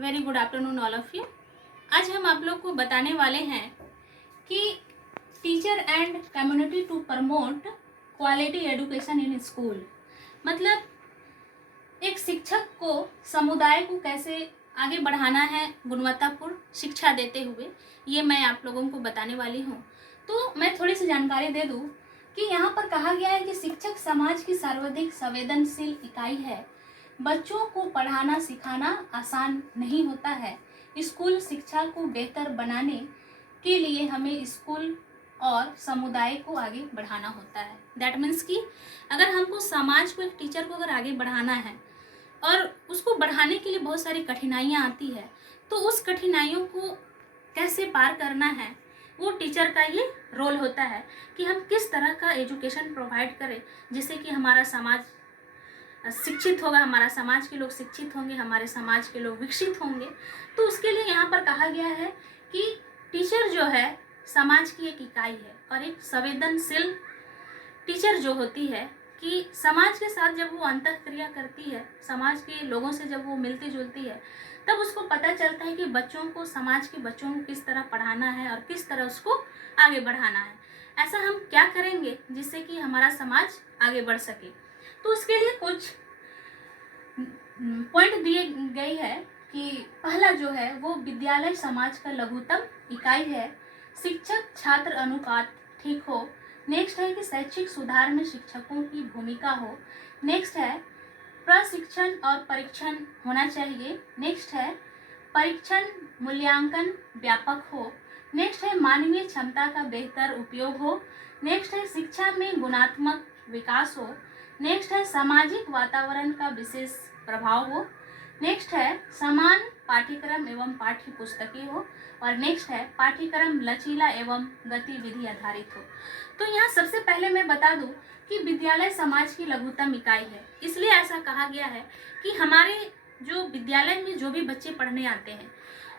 Very good afternoon all of you. आज हम आप लोग को बताने वाले हैं कि teacher and community to promote quality education in school, मतलब एक शिक्षक को समुदाय को कैसे आगे बढ़ाना है गुणवत्तापूर्ण शिक्षा देते हुए, ये मैं आप लोगों को बताने वाली हूँ। तो मैं थोड़ी सी जानकारी दे दूँ कि यहाँ पर कहा गया है कि शिक्षक समाज की सर्वाधिक संवेदनशील इकाई है। बच्चों को पढ़ाना सिखाना आसान नहीं होता है। स्कूल शिक्षा को बेहतर बनाने के लिए हमें स्कूल और समुदाय को आगे बढ़ाना होता है। दैट मीन्स कि अगर हमको समाज को, एक टीचर को अगर आगे बढ़ाना है और उसको बढ़ाने के लिए बहुत सारी कठिनाइयाँ आती है, तो उस कठिनाइयों को कैसे पार करना है, वो टीचर का ये रोल होता है कि हम किस तरह का एजुकेशन प्रोवाइड करें जिससे कि हमारा समाज शिक्षित होगा, हमारा समाज के लोग शिक्षित होंगे, हमारे समाज के लोग विकसित होंगे। तो उसके लिए यहाँ पर कहा गया है कि टीचर जो है समाज की एक इकाई है और एक संवेदनशील टीचर जो होती है कि समाज के साथ जब वो अंतःक्रिया करती है, समाज के लोगों से जब वो मिलती जुलती है, तब उसको पता चलता है कि बच्चों को, समाज के बच्चों को किस तरह पढ़ाना है और किस तरह उसको आगे बढ़ाना है। ऐसा हम क्या करेंगे जिससे कि हमारा समाज आगे बढ़ सके। तो उसके लिए कुछ पॉइंट दिए गए है कि पहला जो है वो विद्यालय समाज का लघुत्तम इकाई है। शिक्षक छात्र अनुपात ठीक हो। नेक्स्ट है कि शैक्षिक सुधार में शिक्षकों की भूमिका हो। नेक्स्ट है प्रशिक्षण और परीक्षण होना चाहिए। नेक्स्ट है परीक्षण मूल्यांकन व्यापक हो। नेक्स्ट है मानवीय क्षमता का बेहतर उपयोग हो। नेक्स्ट है शिक्षा में गुणात्मक विकास हो। नेक्स्ट है सामाजिक वातावरण का विशेष प्रभाव हो। नेक्स्ट है समान पाठ्यक्रम एवं पाठ्य पुस्तकें हो। और नेक्स्ट है पाठ्यक्रम लचीला एवं गतिविधि आधारित हो। तो यहाँ सबसे पहले मैं बता दूं कि विद्यालय समाज की लघुत्तम इकाई है, इसलिए ऐसा कहा गया है कि हमारे जो विद्यालय में जो भी बच्चे पढ़ने आते हैं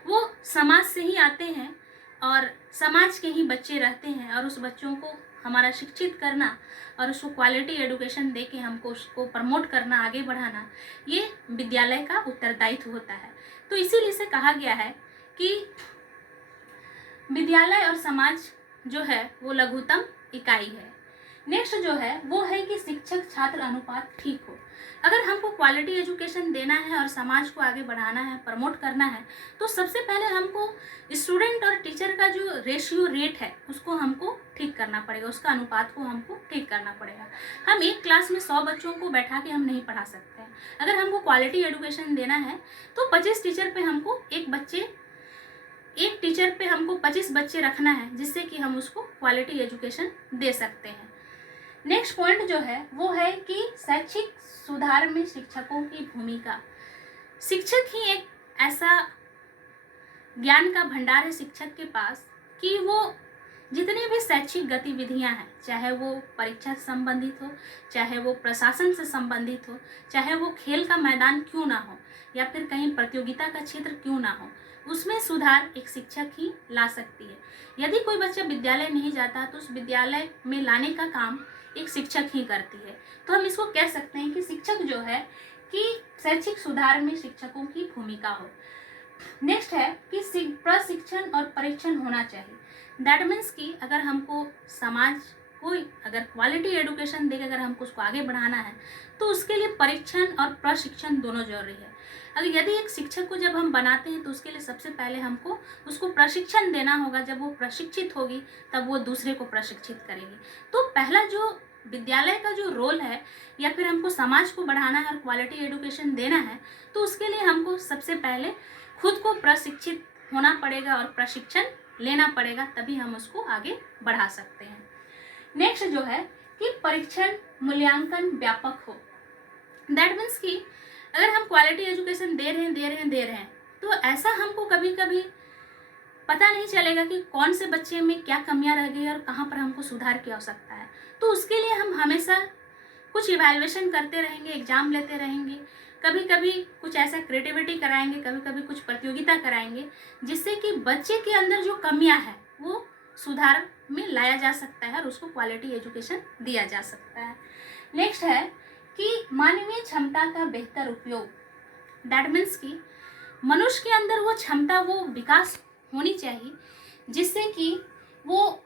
वो समाज से ही आते हैं और समाज के ही बच्चे रहते हैं, और उस बच्चों को हमारा शिक्षित करना और उसको क्वालिटी एजुकेशन दे के हमको उसको प्रमोट करना, आगे बढ़ाना, ये विद्यालय का उत्तरदायित्व होता है। तो इसीलिए से कहा गया है कि विद्यालय और समाज जो है वो लघुत्तम इकाई है। नेक्स्ट जो है वो है कि शिक्षक छात्र अनुपात ठीक हो। अगर हमको क्वालिटी एजुकेशन देना है और समाज को आगे बढ़ाना है, प्रमोट करना है, तो सबसे पहले हमको स्टूडेंट और टीचर का जो रेशियो रेट है उसको हमको ठीक करना पड़ेगा, उसका अनुपात को हमको ठीक करना पड़ेगा। हम एक क्लास में 100 बच्चों को बैठा के हम नहीं पढ़ा सकते हैं। अगर हमको क्वालिटी एजुकेशन देना है तो 25 टीचर पे हमको एक टीचर पे हमको 25 बच्चे रखना है, जिससे कि हम उसको क्वालिटी एजुकेशन दे सकते हैं। नेक्स्ट पॉइंट जो है वो है कि शैक्षिक सुधार में शिक्षकों की भूमिका। शिक्षक ही एक ऐसा ज्ञान का भंडार है शिक्षक के पास कि वो जितनी भी शैक्षिक गतिविधियां हैं, चाहे वो परीक्षा से संबंधित हो, चाहे वो प्रशासन से संबंधित हो, चाहे वो खेल का मैदान क्यों ना हो या फिर कहीं प्रतियोगिता का क्षेत्र क्यों ना हो, उसमें सुधार एक शिक्षक ही ला सकती है। यदि कोई बच्चा विद्यालय नहीं जाता तो उस विद्यालय में लाने का काम एक शिक्षक ही करती है। तो हम इसको कह सकते हैं कि शिक्षक जो है कि शैक्षिक सुधार में शिक्षकों की भूमिका हो। नेक्स्ट है कि प्रशिक्षण और परीक्षण होना चाहिए। दैट मीन्स कि अगर हमको समाज को अगर क्वालिटी एजुकेशन देकर अगर हमको उसको आगे बढ़ाना है तो उसके लिए परीक्षण और प्रशिक्षण दोनों जरूरी है। अगर यदि एक शिक्षक को जब हम बनाते हैं तो उसके लिए सबसे पहले हमको उसको प्रशिक्षण देना होगा। जब वो प्रशिक्षित होगी तब वो दूसरे को प्रशिक्षित करेगी। तो पहला जो विद्यालय का जो रोल है या फिर हमको समाज को बढ़ाना है और क्वालिटी एजुकेशन देना है, तो उसके लिए हमको सबसे पहले खुद को प्रशिक्षित होना पड़ेगा और प्रशिक्षण लेना पड़ेगा, तभी हम उसको आगे बढ़ा सकते हैं। नेक्स्ट जो है कि परीक्षण मूल्यांकन व्यापक हो। दैट मीन्स कि अगर हम क्वालिटी एजुकेशन दे रहे हैं तो ऐसा हमको कभी कभी पता नहीं चलेगा कि कौन से बच्चे में क्या कमियां रह गई और कहाँ पर हमको सुधार की आवश्यकता है। तो उसके लिए हम हमेशा कुछ इवैल्यूएशन करते रहेंगे, एग्जाम लेते रहेंगे, कभी कभी कुछ ऐसा क्रिएटिविटी कराएंगे, कभी कभी कुछ प्रतियोगिता कराएंगे, जिससे कि बच्चे के अंदर जो कमियां हैं वो सुधार में लाया जा सकता है और उसको क्वालिटी एजुकेशन दिया जा सकता है। नेक्स्ट है कि मानवीय क्षमता का बेहतर उपयोग। दैट मीन्स कि मनुष्य के अंदर वो क्षमता, वो विकास होनी चाहिए जिससे कि वो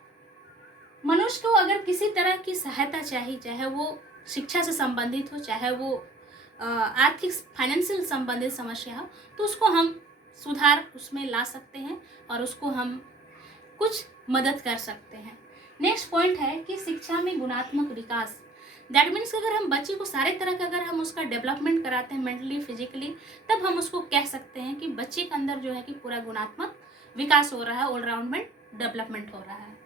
मनुष्य को अगर किसी तरह की सहायता चाहिए, चाहे वो शिक्षा से संबंधित हो, चाहे वो आर्थिक फाइनेंशियल संबंधित समस्या हो, तो उसको हम सुधार उसमें ला सकते हैं और उसको हम कुछ मदद कर सकते हैं। नेक्स्ट पॉइंट है कि शिक्षा में गुणात्मक विकास। दैट मीन्स अगर हम बच्चे को सारे तरह का अगर हम उसका डेवलपमेंट कराते हैं मेंटली, फिजिकली, तब हम उसको कह सकते हैं कि बच्चे के अंदर जो है कि पूरा गुणात्मक विकास हो रहा है, ऑलराउंडमेंट डेवलपमेंट हो रहा है।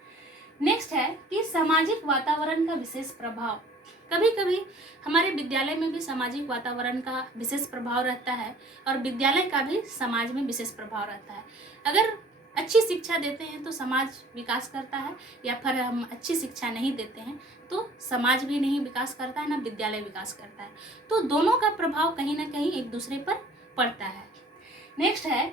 नेक्स्ट है कि सामाजिक वातावरण का विशेष प्रभाव। कभी कभी हमारे विद्यालय में भी सामाजिक वातावरण का विशेष प्रभाव रहता है और विद्यालय का भी समाज में विशेष प्रभाव रहता है। अगर अच्छी शिक्षा देते हैं तो समाज विकास करता है, या फिर हम अच्छी शिक्षा नहीं देते हैं तो समाज भी नहीं विकास करता है, ना विद्यालय विकास करता है। तो दोनों का प्रभाव कहीं ना कहीं एक दूसरे पर पड़ता है। नेक्स्ट है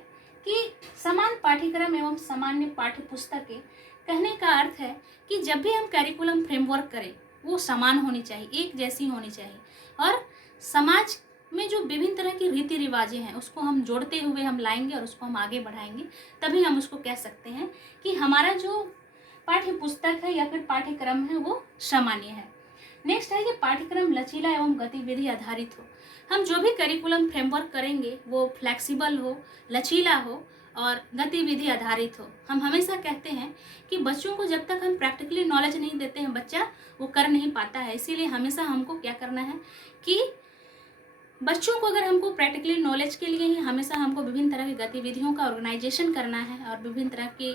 कि समान पाठ्यक्रम एवं सामान्य पाठ्य पुस्तकें। कहने का अर्थ है कि जब भी हम कैरिकुलम फ्रेमवर्क करें वो समान होनी चाहिए, एक जैसी होनी चाहिए, और समाज में जो विभिन्न तरह की रीति रिवाजें हैं उसको हम जोड़ते हुए हम लाएंगे और उसको हम आगे बढ़ाएंगे, तभी हम उसको कह सकते हैं कि हमारा जो पाठ्य पुस्तक है या फिर पाठ्यक्रम है वो सामान्य है। नेक्स्ट है कि पाठ्यक्रम लचीला एवं गतिविधि आधारित हो। हम जो भी करिकुलम फ्रेमवर्क करेंगे वो फ्लेक्सिबल हो, लचीला हो और गतिविधि आधारित हो। हम हमेशा कहते हैं कि बच्चों को जब तक हम प्रैक्टिकली नॉलेज नहीं देते हैं बच्चा वो कर नहीं पाता है। इसीलिए हमेशा हमको क्या करना है कि बच्चों को अगर हमको प्रैक्टिकली नॉलेज के लिए ही हमेशा हमको विभिन्न तरह की गतिविधियों का ऑर्गेनाइजेशन करना है और विभिन्न तरह की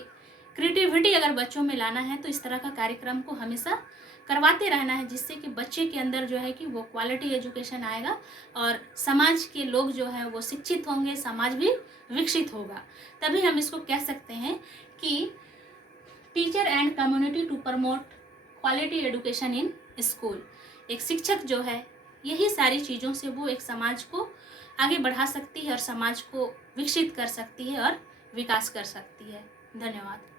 क्रिएटिविटी अगर बच्चों में लाना है तो इस तरह का कार्यक्रम को हमेशा करवाते रहना है, जिससे कि बच्चे के अंदर जो है कि वो क्वालिटी एजुकेशन आएगा और समाज के लोग जो है वो शिक्षित होंगे, समाज भी विकसित होगा। तभी हम इसको कह सकते हैं कि teacher and community to promote quality education in school. एक शिक्षक जो है यही सारी चीज़ों से वो एक समाज को आगे बढ़ा सकती है और समाज को विकसित कर सकती है और विकास कर सकती है। धन्यवाद।